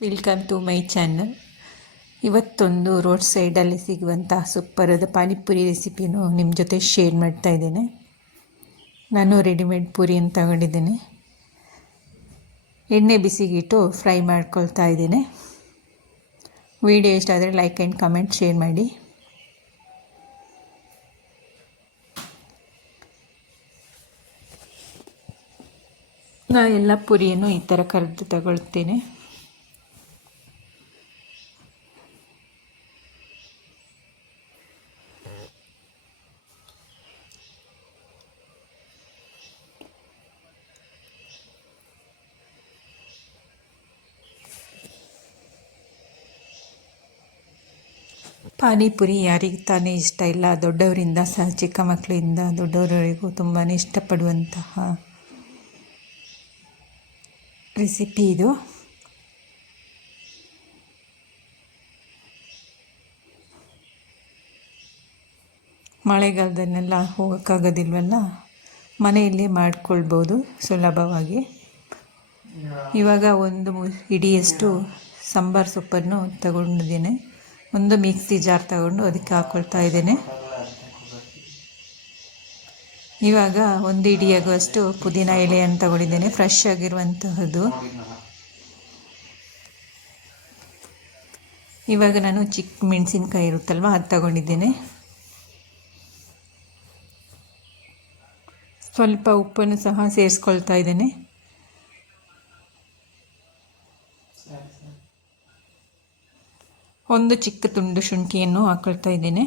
Welcome to my channel. ಇವತ್ತೊಂದು road ಸೈಡಲ್ಲಿ ಸಿಗುವಂಥ ಸೂಪರಾದ ಪಾನಿಪುರಿ ರೆಸಿಪಿಯನ್ನು ನಿಮ್ಮ ಜೊತೆ ಶೇರ್ ಮಾಡ್ತಾ ಇದ್ದೇನೆ. ನಾನು ರೆಡಿಮೇಡ್ ಪೂರಿಯನ್ನು ತಗೊಂಡಿದ್ದೇನೆ. ಎಣ್ಣೆ ಬಿಸಿಗಿಟ್ಟು ಫ್ರೈ ಮಾಡ್ಕೊಳ್ತಾ ಇದ್ದೇನೆ. ವಿಡಿಯೋ ಇಷ್ಟ ಆದರೆ ಲೈಕ್ ಆ್ಯಂಡ್ ಕಮೆಂಟ್ ಶೇರ್ ಮಾಡಿ. ನಾನು ಎಲ್ಲ ಪೂರಿಯನ್ನು ಈ ಥರ ಕರೆದು ತಗೊಳ್ತೇನೆ. ಪಾನಿಪುರಿ ಯಾರಿಗೆ ತಾನೇ ಇಷ್ಟ ಇಲ್ಲ, ದೊಡ್ಡವರಿಂದ ಸಹ ಚಿಕ್ಕ ಮಕ್ಕಳಿಂದ ದೊಡ್ಡವರವರೆಗೂ ತುಂಬಾ ಇಷ್ಟಪಡುವಂತಹ ರೆಸಿಪಿ ಇದು. ಮಳೆಗಾಲದಲ್ಲೆಲ್ಲ ಹೋಗೋಕ್ಕಾಗೋದಿಲ್ವಲ್ಲ, ಮನೆಯಲ್ಲೇ ಮಾಡಿಕೊಳ್ಬೋದು ಸುಲಭವಾಗಿ. ಇವಾಗ ಒಂದು ಹಿಡಿಯಷ್ಟು ಸಾಂಬಾರು ಸೊಪ್ಪನ್ನು ತಗೊಂಡಿದ್ದೇನೆ. ಒಂದು ಮಿಕ್ಸಿ ಜಾರ್ ತಗೊಂಡು ಅದಕ್ಕೆ ಹಾಕ್ಕೊಳ್ತಾ ಇದ್ದೇನೆ. ಇವಾಗ ಒಂದು ಹಿಡಿಯಾಗುವಷ್ಟು ಪುದೀನ ಎಲೆಯನ್ನು ತಗೊಂಡಿದ್ದೇನೆ, ಫ್ರೆಶ್ ಆಗಿರುವಂತಹದ್ದು. ಇವಾಗ ನಾನು ಚಿಕ್ಕ ಮೆಣಸಿನ್ಕಾಯಿ ಇರುತ್ತಲ್ವ ಅದು ತಗೊಂಡಿದ್ದೇನೆ. ಸ್ವಲ್ಪ ಉಪ್ಪನ್ನು ಸಹ ಸೇರಿಸ್ಕೊಳ್ತಾ ಇದ್ದೇನೆ. ಒಂದು ಚಿಕ್ಕ ತುಂಡು ಶುಂಠಿಯನ್ನು ಹಾಕ್ಕೊಳ್ತಾ ಇದ್ದೇನೆ.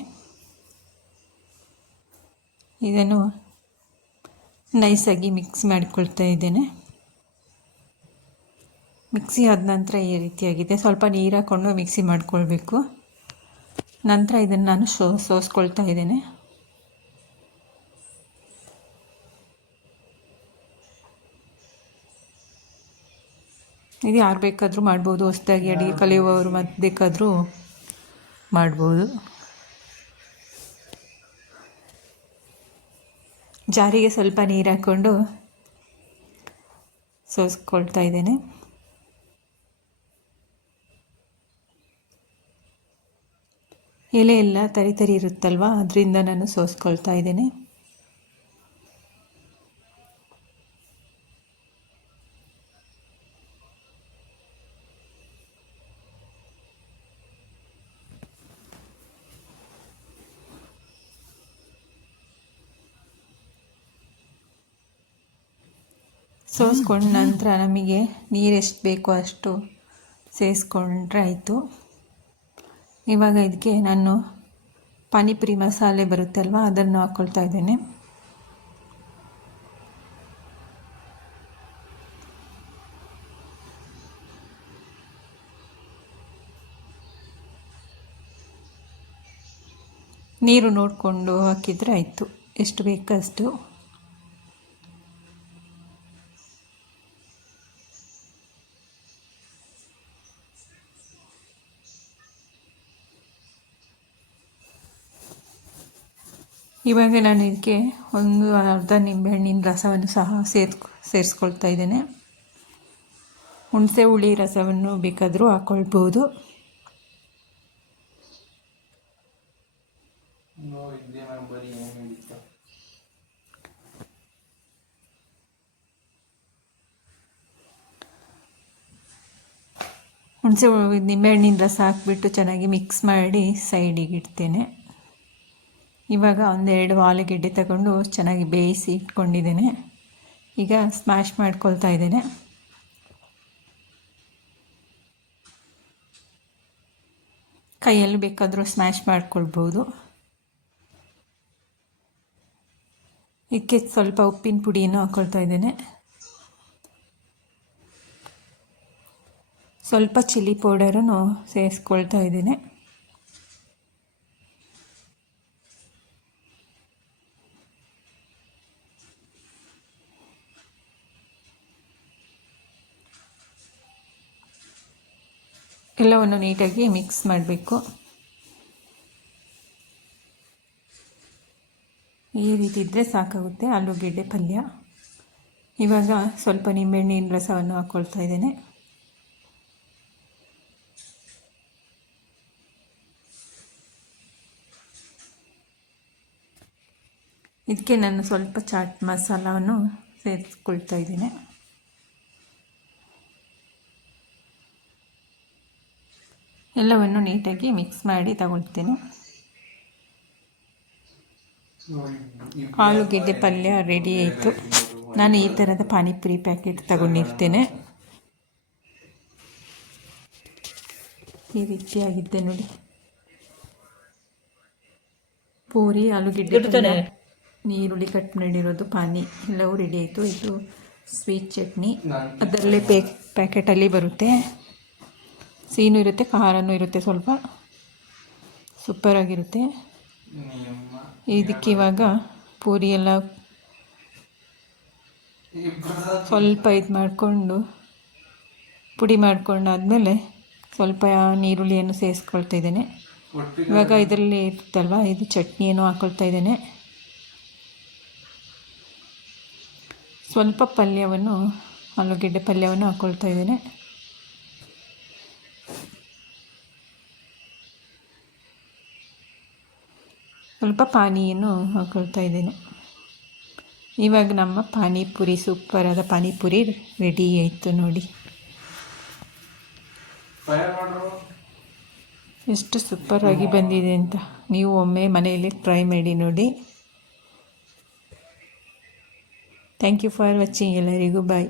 ಇದನ್ನು ನೈಸಾಗಿ ಮಿಕ್ಸ್ ಮಾಡಿಕೊಳ್ತಾ ಇದ್ದೇನೆ. ಮಿಕ್ಸಿ ಆದ ನಂತರ ಈ ರೀತಿಯಾಗಿದೆ. ಸ್ವಲ್ಪ ನೀರು ಹಾಕ್ಕೊಂಡು ಮಿಕ್ಸಿ ಮಾಡಿಕೊಳ್ಬೇಕು. ನಂತರ ಇದನ್ನು ನಾನು ಸೋಸ್ಕೊಳ್ತಾ ಇದ್ದೇನೆ. ಇದು ಯಾರು ಬೇಕಾದರೂ ಮಾಡ್ಬೋದು, ಹೊಸದಾಗಿ ಅಡುಗೆ ಕಲಿಯುವವರು ಮತ್ತೆ ಬೇಕಾದರೂ ಮಾಡ್ಬೋದು. ಜಾರಿಗೆ ಸ್ವಲ್ಪ ನೀರು ಹಾಕ್ಕೊಂಡು ಸೋಸ್ಕೊಳ್ತಾ ಇದ್ದೇನೆ. ಎಲೆ ಎಲ್ಲ ತರಿ ತರಿ ಇರುತ್ತಲ್ವ, ಅದರಿಂದ ನಾನು ಸೋಸ್ಕೊಳ್ತಾ ಇದ್ದೇನೆ. ಸೋಸ್ಕೊಂಡ ನಂತರ ನಮಗೆ ನೀರೆಷ್ಟು ಬೇಕೋ ಅಷ್ಟು ಸೇರಿಸ್ಕೊಂಡ್ರೆ ಆಯಿತು. ಇವಾಗ ಇದಕ್ಕೆ ನಾನು ಪಾನಿಪುರಿ ಮಸಾಲೆ ಬರುತ್ತಲ್ವ ಅದನ್ನು ಹಾಕ್ಕೊಳ್ತಾ ಇದ್ದೇನೆ. ನೀರು ನೋಡಿಕೊಂಡು ಹಾಕಿದರೆ ಆಯಿತು, ಎಷ್ಟು ಬೇಕಷ್ಟು. ಇವಾಗ ನಾನು ಇದಕ್ಕೆ ಒಂದು ಅರ್ಧ ನಿಂಬೆಹಣ್ಣಿನ ರಸವನ್ನು ಸಹ ಸೇರಿಸ್ಕೊಳ್ತಾ ಇದ್ದೇನೆ. ಹುಣಸೆ ಹುಳಿ ರಸವನ್ನು ಬೇಕಾದರೂ ಹಾಕ್ಕೊಳ್ಬೋದು. ನಿಂಬೆಹಣ್ಣಿನ ರಸ ಹಾಕಿಬಿಟ್ಟು ಚೆನ್ನಾಗಿ ಮಿಕ್ಸ್ ಮಾಡಿ ಸೈಡಿಗೆ ಇಡ್ತೇನೆ. ಇವಾಗ ಒಂದೆರಡು ಆಲೂಗೆಡ್ಡೆ ತಗೊಂಡು ಚೆನ್ನಾಗಿ ಬೇಯಿಸಿ ಇಟ್ಕೊಂಡಿದ್ದೇನೆ. ಈಗ ಸ್ಮ್ಯಾಶ್ ಮಾಡ್ಕೊಳ್ತಾ ಇದ್ದೇನೆ. ಕೈಯಲ್ಲಿ ಬೇಕಾದರೂ ಸ್ಮ್ಯಾಶ್ ಮಾಡ್ಕೊಳ್ಬೋದು. ಇದಕ್ಕೆ ಸ್ವಲ್ಪ ಉಪ್ಪಿನ ಪುಡಿಯನ್ನು ಹಾಕ್ಕೊಳ್ತಾ ಇದ್ದೇನೆ. ಸ್ವಲ್ಪ ಚಿಲ್ಲಿ ಪೌಡರನ್ನು ಸೇರಿಸ್ಕೊಳ್ತಾ ಇದ್ದೇನೆ. ಎಲ್ಲವನ್ನು ನೀಟಾಗಿ ಮಿಕ್ಸ್ ಮಾಡಬೇಕು. ಈ ರೀತಿ ಇದ್ದರೆ ಸಾಕಾಗುತ್ತೆ ಆಲೂಗೆಡ್ಡೆ ಪಲ್ಯ. ಇವಾಗ ಸ್ವಲ್ಪ ನಿಂಬೆಹಣ್ಣಿನ ರಸವನ್ನು ಹಾಕ್ಕೊಳ್ತಾ ಇದ್ದೇನೆ. ಇದಕ್ಕೆ ನಾನು ಸ್ವಲ್ಪ ಚಾಟ್ ಮಸಾಲವನ್ನು ಸೇರಿಸ್ಕೊಳ್ತಾ ಇದ್ದೀನಿ. ಎಲ್ಲವನ್ನು ನೀಟಾಗಿ ಮಿಕ್ಸ್ ಮಾಡಿ ತಗೊಳ್ತೀನಿ. ಆಲೂಗೆಡ್ಡೆ ಪಲ್ಯ ರೆಡಿ ಆಯಿತು. ನಾನು ಈ ಥರದ ಪಾನಿಪುರಿ ಪ್ಯಾಕೆಟ್ ತಗೊಂಡಿರ್ತೇನೆ. ಈ ರೀತಿಯಾಗಿದ್ದೆ ನೋಡಿ. ಪೂರಿ, ಆಲೂಗೆಡ್ಡೆ ಪಲ್ಯ, ಈರುಳ್ಳಿ ಕಟ್ ಮಾಡಿರೋದು, ಪಾನಿ ಎಲ್ಲವೂ ರೆಡಿ ಆಯಿತು. ಇದು ಸ್ವೀಟ್ ಚಟ್ನಿ, ಅದರಲ್ಲೇ ಪ್ಯಾಕೆಟಲ್ಲಿ ಬರುತ್ತೆ. ಸಿಹಿನೂ ಇರುತ್ತೆ, ಖಾರನೂ ಇರುತ್ತೆ, ಸ್ವಲ್ಪ ಸೂಪರಾಗಿರುತ್ತೆ. ಇದಕ್ಕೆ ಇವಾಗ ಪೂರಿ ಎಲ್ಲ ಸ್ವಲ್ಪ ಇದು ಮಾಡಿಕೊಂಡು ಪುಡಿ ಮಾಡ್ಕೊಂಡಾದಮೇಲೆ ಸ್ವಲ್ಪ ಈರುಳ್ಳಿಯನ್ನು ಸೇರಿಸ್ಕೊಳ್ತಾ ಇದ್ದೇನೆ. ಇವಾಗ ಇದರಲ್ಲಿ ಇರುತ್ತಲ್ವ, ಇದು ಚಟ್ನಿಯನ್ನು ಹಾಕ್ಕೊಳ್ತಾ ಇದ್ದೇನೆ. ಸ್ವಲ್ಪ ಪಲ್ಯವನ್ನು, ಆಲೂಗೆಡ್ಡೆ ಪಲ್ಯವನ್ನು ಹಾಕ್ಕೊಳ್ತಾ ಇದ್ದೇನೆ. ಸ್ವಲ್ಪ ಪಾನಿಯನ್ನು ಹಾಕ್ಕೊಳ್ತಾ ಇದ್ದೇನೆ. ಇವಾಗ ನಮ್ಮ ಪಾನಿಪುರಿ, ಸೂಪರಾದ ಪಾನಿಪುರಿ ರೆಡಿ ಆಯಿತು ನೋಡಿ. ಎಷ್ಟು ಸೂಪರಾಗಿ ಬಂದಿದೆ ಅಂತ ನೀವು ಒಮ್ಮೆ ಮನೆಯಲ್ಲಿ ಟ್ರೈ ಮಾಡಿ ನೋಡಿ. Thank you for watching. ಎಲ್ಲರಿಗೂ ಬಾಯ್.